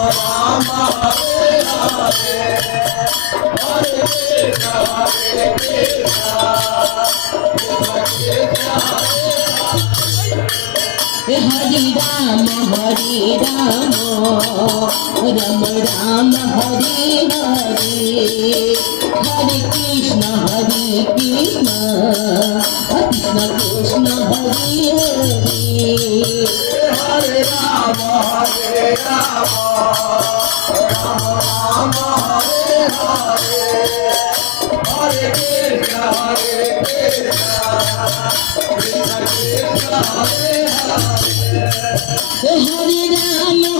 Ram Ram Hare Hare Hare Krishna Krishna Krishna Hare Hare Hare Rama Hare Rama Rama Hare Hare Hare Krishna Krishna Krishna Hare Hare Hare Rama Ram Ram Hare Hare Hare Krishna Krishna Krishna Hare Hare Hare Rama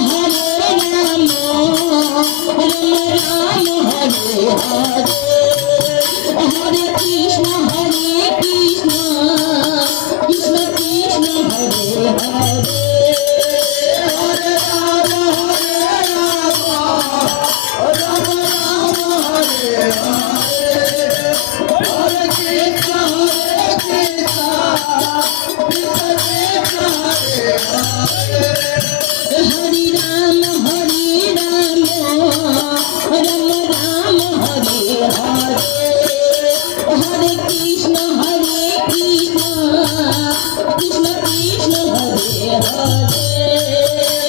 Rama Hare Hare Hare Krishna Krishna Krishna Hare Hare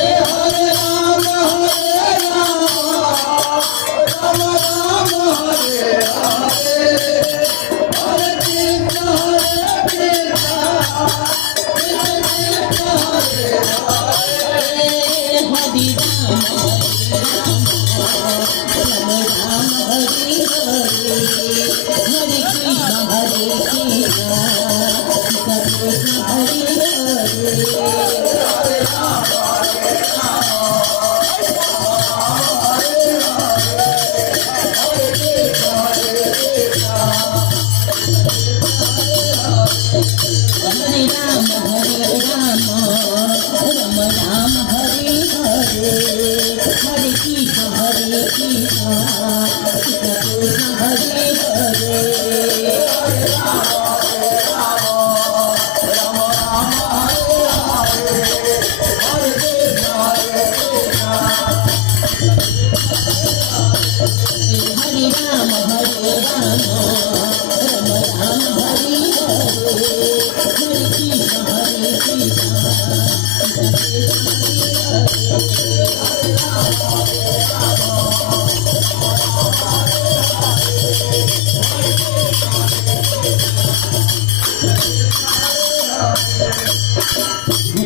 Hare Rama Ram Ram Hare Hare Hare Krishna Krishna Krishna Krishna Hare Hare Hare Rama Rama Hare Hare Hare Krishna Krishna Krishna Hare Hare Hare Rama Hare Krishna